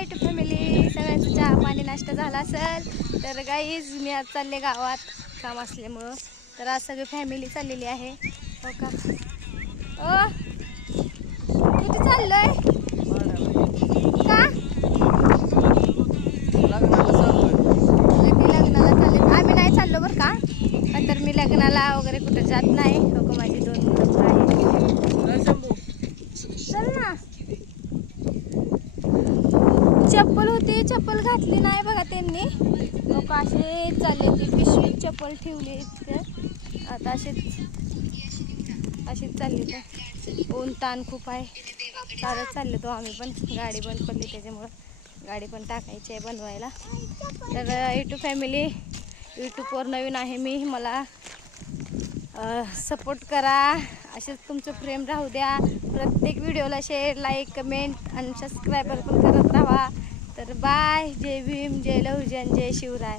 It family, सगळ्यांचा चहा पाणी नाश्ता झाला असेल तर गाईज मी आज चालले गावात काम असल्यामुळं. तर आज सगळी फॅमिली चाललेली आहे. हो का ओ कुठे चाललोय का? लग्नाला चालले. आम्ही नाही चाललो बरं का, तर मी लग्नाला वगैरे कुठं जात नाही. हो का, माझी 2 मुलं आहेत. चल ना. चप्पल होती, चप्पल घातली नाही बघा त्यांनी. लोक असे चालले, ती पिशवीत चप्पल ठेवली इथे. आता अशीच चालली. तर ऊन ताण खूप आहे. चालत चालले तो आम्ही पण. गाडी बंद पडली त्याच्यामुळं गाडी पण टाकायची आहे बनवायला. तर यूट्यूब फॅमिली, यूट्यूबवर नवीन आहे मी, मला सपोर्ट करा. असेच तुमचं प्रेम राहू द्या. प्रत्येक व्हिडिओला शेअर, लाईक, कमेंट आणि सबस्क्रायबर पण करत राहा. तर बाय. जय भीम, जय लहुजन, जय शिवराय.